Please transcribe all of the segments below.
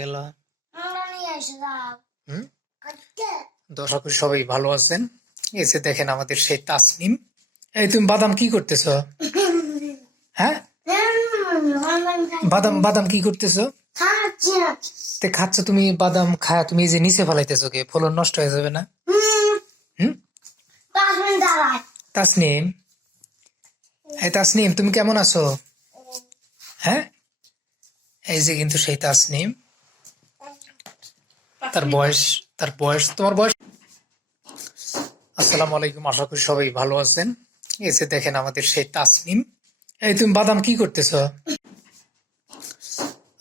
গেল। দর্শক সবাই ভালো আছেন? এসে দেখেন আমাদের সেই তাসনিম। এই তুমি বাদাম কি করতেছ? হ্যাঁ? বাদাম বাদাম কি করতেছ? তে খাচ্ছ তুমি বাদাম খায় তুমি এই যে নিচে ফেলাইতেছো কে? ফলন নষ্ট হয়ে যাবে না? হুম? তাসনিম। এই তাসনিম তুমি কেমন আছো? হ্যাঁ? এই যে কিন্তু সেই তাসনিম। তার বয়স তার বয়স তোমার বয়স? আসসালামু আলাইকুম আশা করি সবাই ভালো আছেন। এসে দেখেন আমাদের সেই তাসনিম। এই তুমি বাদাম কি করতেছ?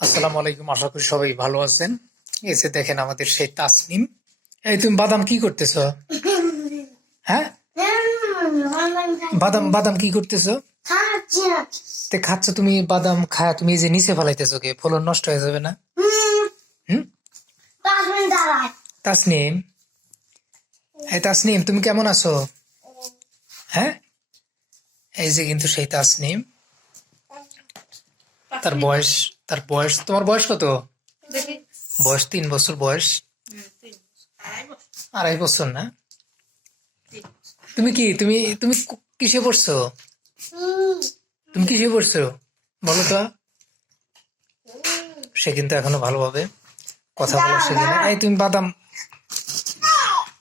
আসসালামু আলাইকুম আশা করি সবাই ভালো আছেন। এসে দেখেন আমাদের সেই তাসনিম। এই তুমি বাদাম কি করতেছ? হ্যাঁ? বাদাম বাদাম কি করতেছ? তে খাচ্ছ তুমি বাদাম খায় তুমি এই যে নিচে ফেলাইতেছো কে ফলন নষ্ট হয়ে যাবে না? হুম। তাসনিম এই তাসনিম তুমি কেমন আছো? হ্যাঁ? এই যে কিন্তু সেই তাসনিম। তার বয়স তার বয়স তোমার বয়স কত? বয়স তিন বছর বয়স। আড়াই বছর। না? তুমি কি তুমি তুমি কিসে পড়ছো? তুমি কিসে পড়ছো বলো তো। সে কিন্তু এখনও ভালোভাবে কথা বলা শেখে না। এই তুমি বাদাম।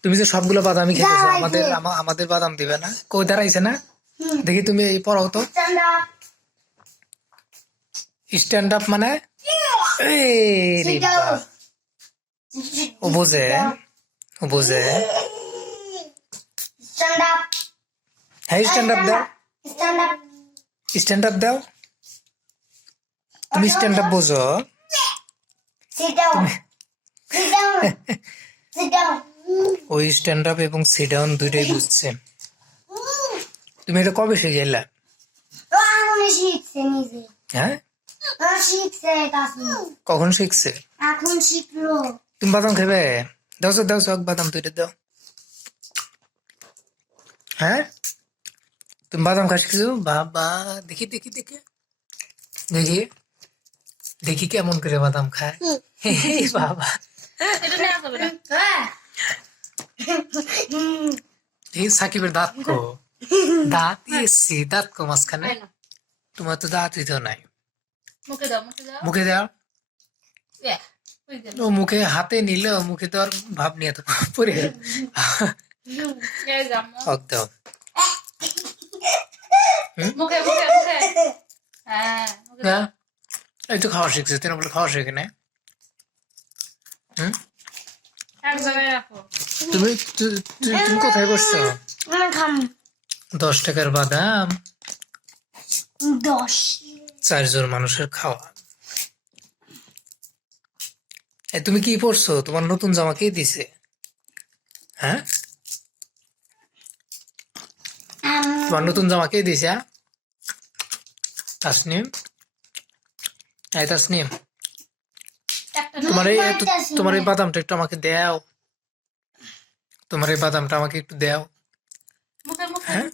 তুমি যে সবগুলো বাদামই খেতেছো আমাদের আমাদের বাদাম দিবে না। কই দাঁড়াইছে না? দেখি তুমি এই পড়াও তো। স্ট্যান্ড আপ মানে। ও বোঝে? ও বোঝে? হ্যাঁ স্ট্যান্ড আপ দাও স্ট্যান্ড আপ দাও। তুমি স্ট্যান্ড আপ বোঝো ওই স্ট্যান্ড আপ এবং সিট ডাউন দুইটাই বুঝছে। তুমি এটা কবে শিখে এলা হ্যাঁ? কখন শিখছে? এখন শিখলো। তুমি বাদাম খাবে? দাও দাও চক বাদাম দুইটা দাও। হ্যাঁ? তুমি বাদাম খাস কিছু? বাবা দেখি দেখি দেখি। দেখি দেখি কেমন করে বাদাম খায়। বাবা। এই সাকিবের দাঁত কো। দাঁত এসছি দাঁত কো মাঝখানে। তোমার তো দাঁতই তো নাই। মুখে দাও। ও মুখে হাতে নিলে মুখে তো আর ভাব নিয়ে তো পরে। গেল এই যে আম্মু। হক দাও মুখে মুখে মুখে। হ্যাঁ না এই তো খাওয়া শিখছে তিন বলে খাওয়া শিখে না। তুমি তুমি কোথায় বসছো দশ টাকার বাদাম। দশ। চারজন মানুষের খাওয়া। তুমি কি পড়ছো তোমার নতুন জামা কে দিছে? হ্যাঁ? তোমার নতুন জামা কে দিছে হ্যাঁ? তাসনিম? এই তাসনিম তোমার এই তোমার এই বাদামটা একটু আমাকে দাও। তোমার এই বাদামটা আমাকে একটু দাও। হ্যাঁ?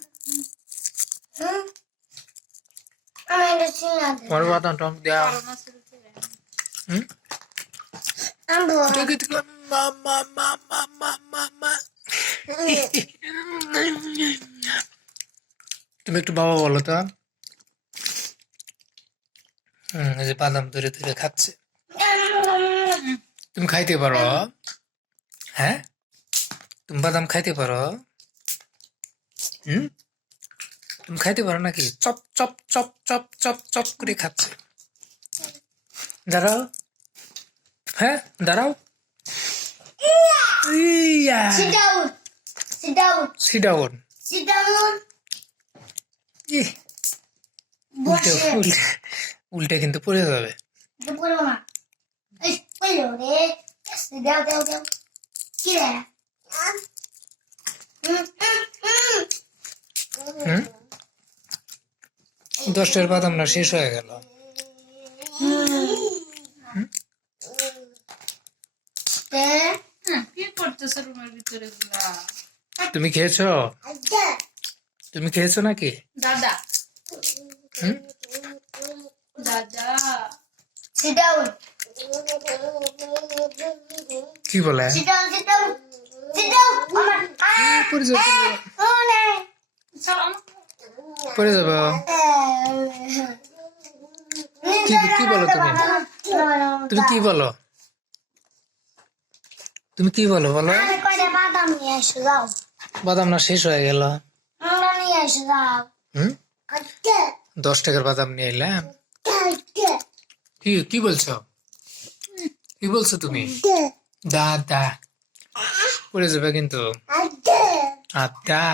তোমার বাদামটা আমাকে দাও। হুম? আম্বু, দেখি দেখি মা মা মা মা মা মা মা? তুমি একটু বাবা বলো তো। হুম যে বাদাম ধরে ধরে খাচ্ছে। তুমি খাইতে পারো। হ্যাঁ? তুমি বাদাম খাইতে পারো। হুম? তুমি খাইতে পারো নাকি? চপ চপ চপ চপ চপ চপ করে খাচ্ছে। দাঁড়াও। হ্যাঁ দাঁড়াও। ইয়া। Sit down. উল্টে উল্টে উল্টে কিন্তু পড়ে যাবে। এটা বলো না। এই বলো রে। দাও দাও দাও। কি রে? হুম, হুম, হুম। হুম? দশটার বাদাম না শেষ হয়ে গেল। তুমি খেয়েছো। তুমি খেয়েছো নাকি? দাদা। হুম? দাদা. কি বলে. পড়ে যাবে। পড়ে কি কি বলো তুমি? তুমি কি বলো? তুমি কি বলো বলো? বাদাম না শেষ হয়ে গেল। হুম? দশ টাকার বাদাম নিয়ে এলাম কি কি বলছো? কি বলছো তুমি? দা দা পড়ে যাবে কিন্তু। আদা